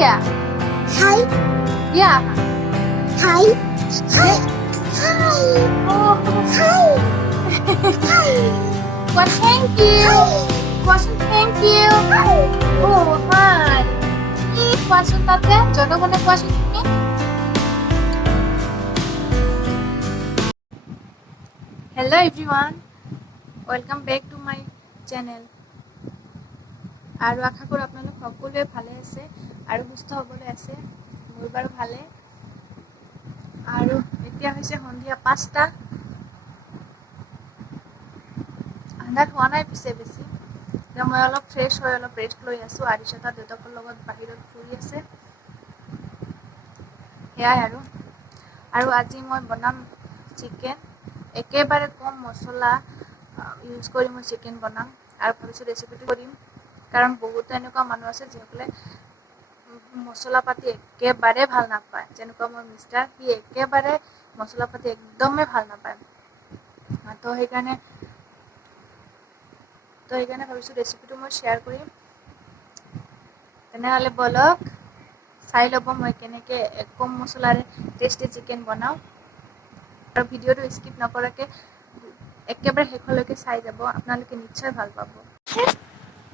Dia. Hi. Yeah. Hi. Hi. Hi. Oh. Hi. Hi. Well, thank you. Question, thank you. Hi. Oh, hi. Question তাতে জনগণে কোৱাচোন তুমি Hello everyone. Welcome back to my channel. আৰু আশা কৰোঁ আপোনালোক সকলোৱে ভালে আছে আৰু সুস্থ হ'বলৈ আছে মোৰ বাৰু ভালে আৰু এতিয়া হৈছে সন্ধিয়া 5টা আন্ধাৰ হোৱা নাই পিছে বেছি এতিয়া মই অলপ ফ্ৰেছ হৈ অলপ ৰেষ্ট লৈ আছোঁ আৰিছতা দেউতাকৰ লগত বাহিৰত ফুৰি আছে সেয়াই আৰু আজি মই বনাম চিকেন একেবাৰে কম মছলা ইউজ কৰি মই চিকেন বনাম আৰু ভাবিছোঁ ৰেচিপিটো কৰিম কাৰণ বহুত এনেকুৱা মানুহ আছে যিসকলে মছলা পাতি একেবাৰে ভাল নাপায় যেনেকুৱা মোৰ মিষ্টাৰ সি একেবাৰে মছলা পাতি একদমেই ভাল নাপায় তো সেইকাৰণে ভাবিছোঁ ৰেচিপিটো মই শ্বেয়াৰ কৰিম তেনেহ'লে বলক চাই ল'ব মই কেনেকৈ কম মছলাৰে টেষ্টি চিকেন বনাওঁ আৰু ভিডিঅ'টো স্কিপ নকৰাকৈ একেবাৰে শেষলৈকে চাই যাব আপোনালোকে নিশ্চয় ভাল পাব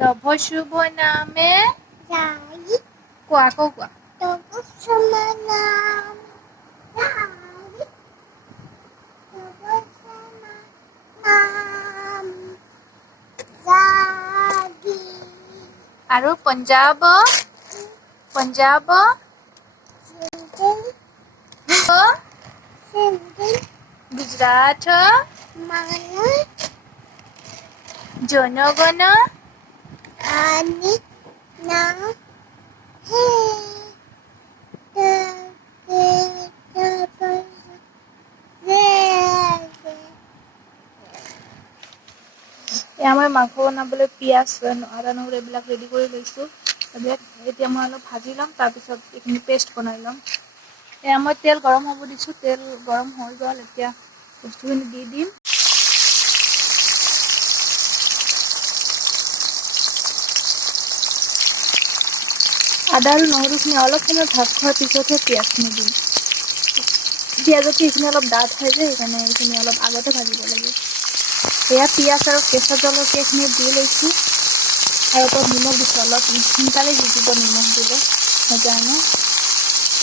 তব শুভ নামে Jai. কোৱা আকৌ কোৱা Togo Samanam. Jai. Togo Samanam. Zagi. আৰু Punjab Sindhi. Sindhi. Gujarat Mana. জনগণ Ani. Na. Hey. এয়া মই মাংস বনাবলৈ পিঁয়াজ আদা নহৰু এইবিলাক ৰেডি কৰি লৈছোঁ এইবিলাক এতিয়া মই অলপ ভাজি ল'ম তাৰপিছত এইখিনি পেষ্ট বনাই ল'ম এয়া মই তেল গৰম হ'ব দিছোঁ তেল গৰম হৈ গ'ল এতিয়া বস্তুখিনি দি দিম আদা আৰু নহৰুখিনি অলপ সময় ভাজ খোৱাৰ পিছতহে পিঁয়াজখিনি দিম পিঁয়াজতকৈ এইখিনি অলপ ডাঠ হয় যে সেইকাৰণে এইখিনি অলপ আগতে ভাজিব লাগে এয়া পিঁয়াজ আৰু কেঁচা জলকীয়াখিনি দি লৈছোঁ আৰু ওপৰত নিমখ দিছোঁ অলপ সোনকালে সিজিব নিমখ দিলে সেইকাৰণে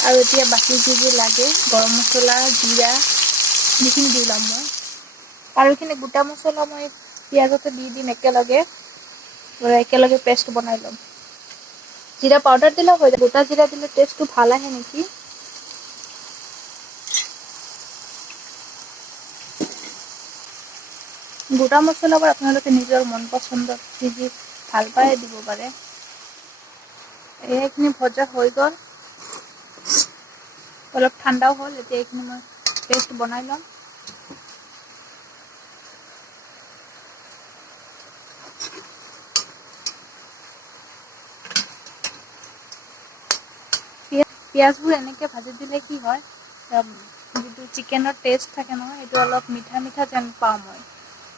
আৰু এতিয়া বাকী যি লাগে গৰম মছলা জিৰা সেইখিনি দি ল'ম মই আৰু এইখিনি গোটা মছলা মই পিঁয়াজতে দি দিম একেলগে পেষ্ট বনাই ল'ম জিৰা পাউডাৰ দিলেও হৈ যায় গোটা জিৰা দিলে টেষ্টটো ভাল আহে নেকি গোটা মছলাবোৰ আপোনালোকে নিজৰ মন পচন্দত যি ভাল পায় দিব পাৰে এইখিনি ভজা হৈ গ'ল অলপ ঠাণ্ডাও হ'ল এতিয়া এইখিনি মই পেষ্ট বনাই ল'ম পিঁয়াজবোৰ এনেকৈ ভাজি দিলে কি হয় যিটো চিকেনৰ টেষ্ট থাকে নহয় সেইটো অলপ মিঠা মিঠা যেন পাওঁ মই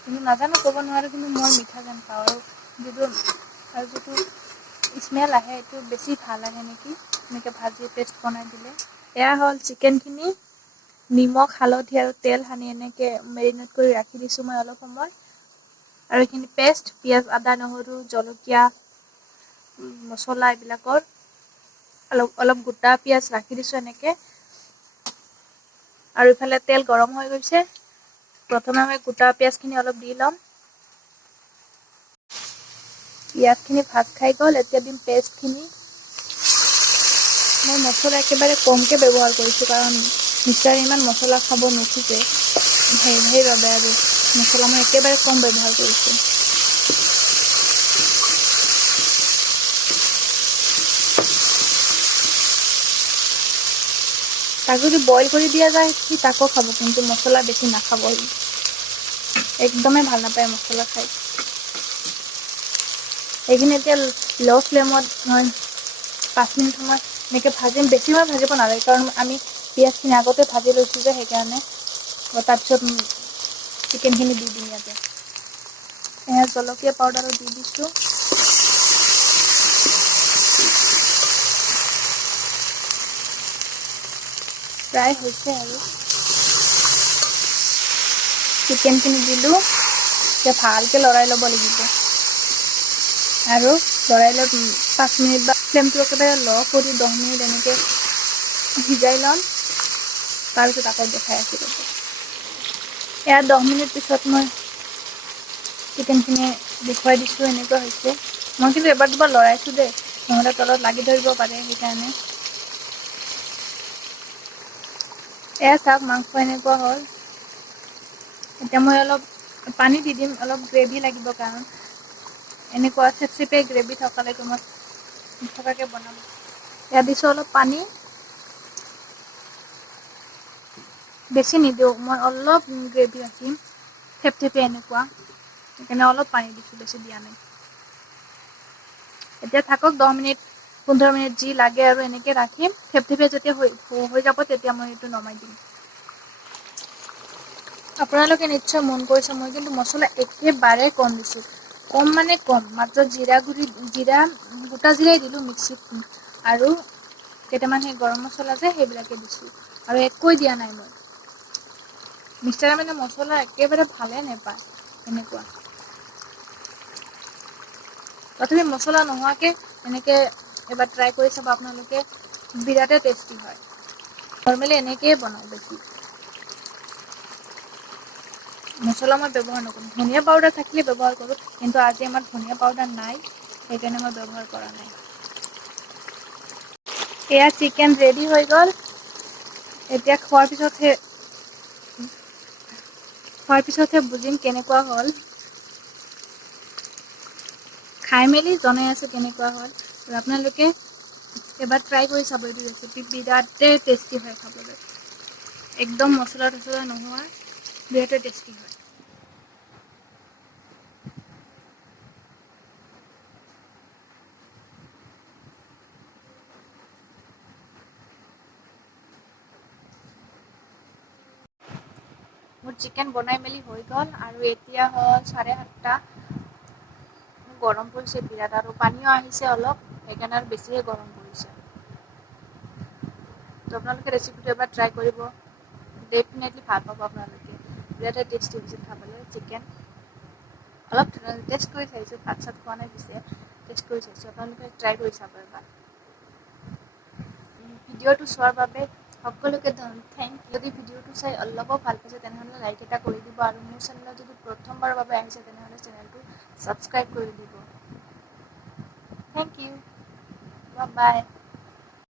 কিন্তু নাজানো ক'ব নোৱাৰোঁ কিন্তু মই মিঠা যেন পাওঁ আৰু যিটো স্মেল আহে এইটো বেছি ভাল আহে নেকি এনেকৈ ভাজি পেষ্ট বনাই দিলে এয়া হ'ল চিকেনখিনি নিমখ হালধি আৰু তেল সানি এনেকৈ মেৰিনেট কৰি ৰাখি দিছোঁ মই অলপ সময় আৰু এইখিনি পেষ্ট পিঁয়াজ আদা নহৰু জলকীয়া মছলা এইবিলাকৰ অলপ গোটা পিঁয়াজ ৰাখি দিছোঁ এনেকৈ আৰু ইফালে তেল গৰম হৈ গৈছে প্ৰথমে মই গোটা পিঁয়াজখিনি অলপ দি ল'ম পিঁয়াজখিনি ভাজ খাই গ'ল এতিয়া দিম পেষ্টখিনি মই মছলা একেবাৰে কমকৈ ব্যৱহাৰ কৰিছোঁ কাৰণ মিষ্টাৰে ইমান মছলা খাব নোখোজে সেইবাবে আৰু মছলা মই একেবাৰে কম ব্যৱহাৰ কৰিছোঁ তাক যদি বইল কৰি দিয়া যায় সি তাকো খাব কিন্তু মছলা বেছি নাখাব সি একদমেই ভাল নাপায় মছলা খাই এইখিনি এতিয়া ল' ফ্লেমত মই 5 মিনিট সময় এনেকৈ ভাজিম বেছি সময় ভাজিব নালাগে কাৰণ আমি পিঁয়াজখিনি আগতে ভাজি লৈছোঁ যে সেইকাৰণে তাৰপিছত চিকেনখিনি দি দিম ইয়াতে এয়া জলকীয়া পাউডাৰো দি দিছোঁ প্ৰায় হৈছে আৰু চিকেনখিনি দিলোঁ এতিয়া ভালকৈ লৰাই ল'ব লাগিব আৰু লৰাই লৈ 5 মিনিট বা ফ্লেমটো একেবাৰে ল' কৰি 10 মিনিট এনেকৈ সিজাই ল'ম তাৰপিছত আকৌ দেখাই আছোঁ এয়া 10 মিনিট পিছত মই চিকেনখিনি দেখুৱাই দিছোঁ এনেকুৱা হৈছে মই কিন্তু এবাৰ দুবাৰ লৰাইছোঁ দেই নহ'লে তলত লাগি ধৰিব পাৰে সেইকাৰণে এয়া চাওক মাংস এনেকুৱা হ'ল এতিয়া মই অলপ পানী দি দিম অলপ গ্ৰেভি লাগিব কাৰণ এনেকুৱা চেপচেপে গ্ৰেভি থকালৈকে মই থকাকৈ বনাম এয়া দিছোঁ অলপ পানী বেছি নিদিওঁ মই অলপ গ্ৰেভি ৰাখিম থেপথেপে এনেকুৱা সেইকাৰণে অলপ পানী দিছোঁ বেছি দিয়া নাই এতিয়া থাকক 10 মিনিট 15 মিনিট যি লাগে আৰু এনেকৈ ৰাখিম থেপথেপে যেতিয়া হৈ যাব তেতিয়া মই এইটো নমাই দিম আপোনালোকে নিশ্চয় মন কৰিছে মই কিন্তু মছলা একেবাৰে কম দিছোঁ কম মানে কম মাত্ৰ জিৰা গোটা জিৰাই দিলোঁ মিক্সিত আৰু কেইটামান সেই গৰম মছলা যে সেইবিলাকে দিছোঁ আৰু একোৱে দিয়া নাই মই মিক্সাৰে মানে মছলা একেবাৰে ভালে নাপায় এনেকুৱা তথাপি মছলা নোহোৱাকৈ এনেকৈ এবাৰ ট্ৰাই কৰি চাব আপোনালোকে বিৰাটেই টেষ্টি হয় নৰ্মেলি এনেকৈয়ে বনাওঁ বেছি মছলা মই ব্যৱহাৰ নকৰোঁ ধনিয়া পাউডাৰ থাকিলে ব্যৱহাৰ কৰোঁ কিন্তু আজি আমাৰ ধনিয়া পাউডাৰ নাই সেইকাৰণে মই ব্যৱহাৰ কৰা নাই এয়া চিকেন ৰেডি হৈ গ'ল এতিয়া খোৱাৰ পিছতহে বুজিম কেনেকুৱা হ'ল খাই মেলি জনাই আছে কেনেকুৱা হ'ল আৰু আপোনালোকে এবাৰ ট্ৰাই কৰি চাব এইটো ৰেচিপি বিৰাটেই টেষ্টি হয় খাবলৈ একদম মছলা টছলা নোহোৱা বিৰাটেই টেষ্টি হয় মোৰ চিকেন বনাই মেলি হৈ গ'ল আৰু এতিয়া হ'ল 7:30 গৰম পৰিছে বিৰাট আৰু পানীও আহিছে অলপ সেইকাৰণে আৰু বেছিহে গৰম পৰিছে তো আপোনালোকে ৰেচিপিটো এবাৰ ট্ৰাই কৰিব ডেফিনেটলি ভাল পাব আপোনালোকে বিৰাটেই টেষ্টি হৈছে খাবলৈ চিকেন অলপ টেষ্ট কৰি চাইছোঁ ভাত চাত খোৱা নাই পিছে টেষ্ট কৰি চাইছোঁ আপোনালোকে ট্ৰাই কৰি চাব এবাৰ ভিডিঅ'টো চোৱাৰ বাবে সকলোকে থেংক ইউ যদি ভিডিঅ'টো চাই অলপো ভাল পাইছে তেনেহ'লে লাইক এটা কৰি দিব আৰু মোৰ চেনেলত যদি প্ৰথমবাৰৰ বাবে আহিছে তেনেহ'লে চেনেলটো ছাবস্ক্ৰাইব কৰি দিব থেংক ইউ বাই